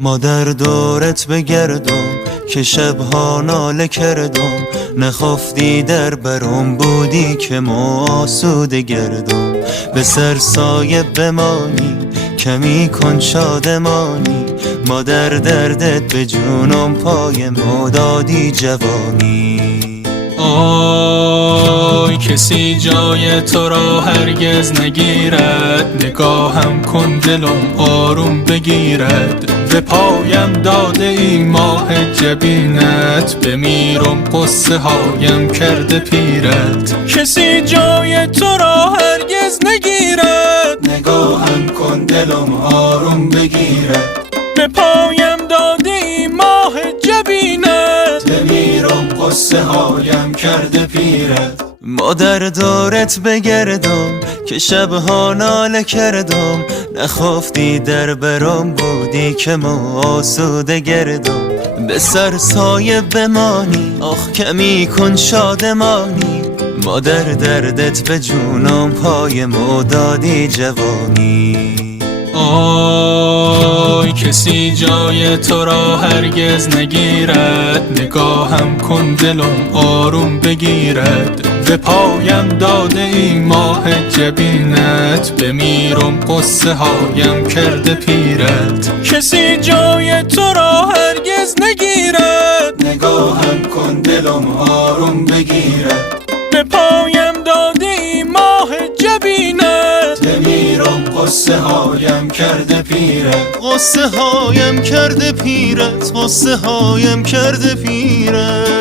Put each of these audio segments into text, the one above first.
مادر دورت بگردم که شبها ناله کردم، نخفتی در برم بودی که ما آسوده گردم. به سر سایه بمانی کمی کن شادمانی، مادر دردت به جونم پای ما دادی جوانی. آی کسی جای تو را هرگز نگیرد، نگاهم کن دلم آروم بگیرد. به پایم داده ای ماه جبینت، بمیرم قصه هایم کرده پیرت. کسی جای تو را هرگز نگیرد، نگاهم کن دلم آروم بگیرد. به پایم داده ای ماه جبینت، بمیرم قصه هایم کرده پیرت. مادر دورت بگردم که شبها ناله کردم، نخفتی در برم بودی که ما آسوده گردم. به سر سایه بمانی آخ کمی کن شادمانی، مادر دردت به جونم پای ما دادی جوانی. آی کسی جای تو را هرگز نگیرد، نگاهم کن دلم آروم بگیرد. به پایم داده ای ماه جبینت، بمیرم قصه هایم کرده پیرت. کسی جای تو را هرگز نگیرد، نگاهم کن دلم آروم بگیرد. به پایم داده ای ماه جبینت، بمیرم قصه هایم کرده پیرت. قصه هایم کرده پیرت، قصه هایم کرده پیرت.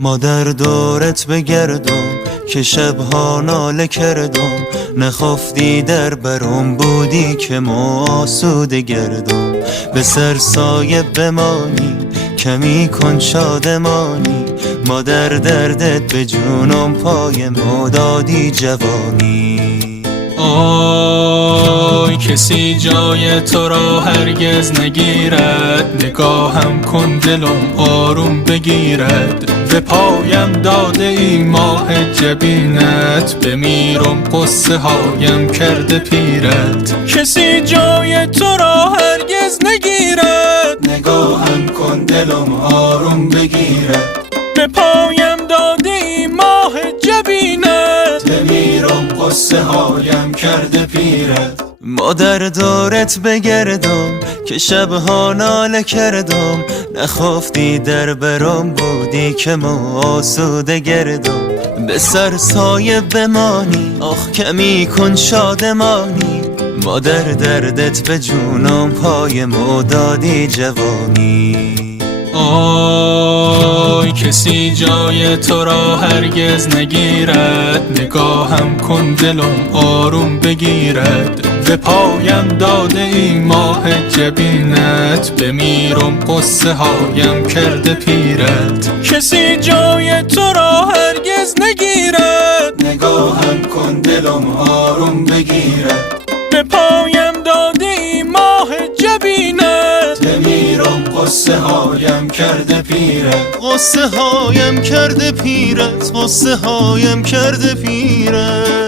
مادر دورت بگردم که شبها ناله کردم، نخفتی در برم بودی که ما آسوده گردم. به سر سایه بمانی کمی کن شادمانی، مادر دردت به جونم پای ما دادی جوانی. آی کسی جای تو را هرگز نگیرد، نگاهم کن دلم آروم بگیرد. به پایم داده ای ماه جبینت، بمیرم قصه هایم کرده پیرت. کسی جای تو را هرگز نگیرد، نگاهم کن دلم آروم بگیرد. به پایم داده ای ماه جبینت، بمیرم قصه هایم کرده پیرت. مادر دورت بگردم که شبها ناله کردم، نخفتی در برم بودی که ما آسوده گردم. به سر سایه بمانی آخ کمی کن شادمانی، مادر دردت به جونم پای ما دادی جوانی. آی کسی جای تو را هرگز نگیرد، نگاهم کن دلم آروم بگیرد. به پایم داده ای ماه جبینت، بمیرم قصه هایم کرده پیرت. کسی جای تو را هرگز نگیرد، نگاهم کن دلم آروم بگیرد. به پایم داده ای ماه جبینت، بمیرم قصه هایم کرده پیرت. قصه هایم کرده پیرت، قصه هایم کرده پیرت.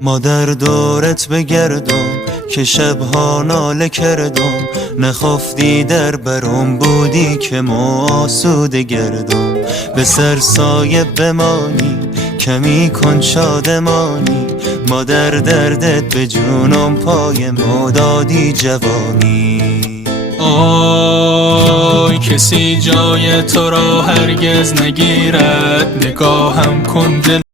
مادر دورت بگردم که شبها ناله کردم، نخفتی در برم بودی که ما آسوده گردم. به سر سایه بمانی کمی کن شادمانی، مادر دردت به جونم پای ما دادی جوانی. آی کسی جای تو را هرگز نگیرد، نگاهم کن دل